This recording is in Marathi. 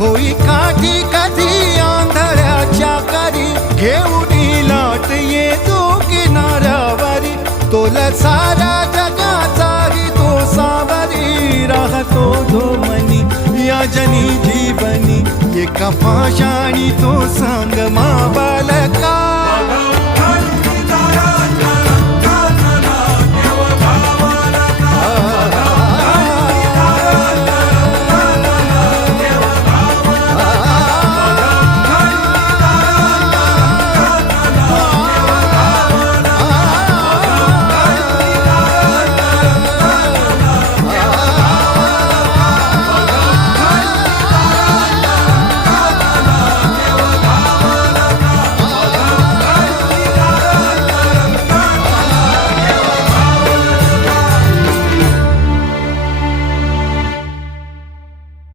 होई काठी कधी आंधळ्याच्या करी, घेऊन लाट येतो किनाऱ्यावरी, तोला सारा जगाचाही तो सावरी, राहतो धोमनी या जनी जीवनी, एका पाशाणी तो संग मा बालका.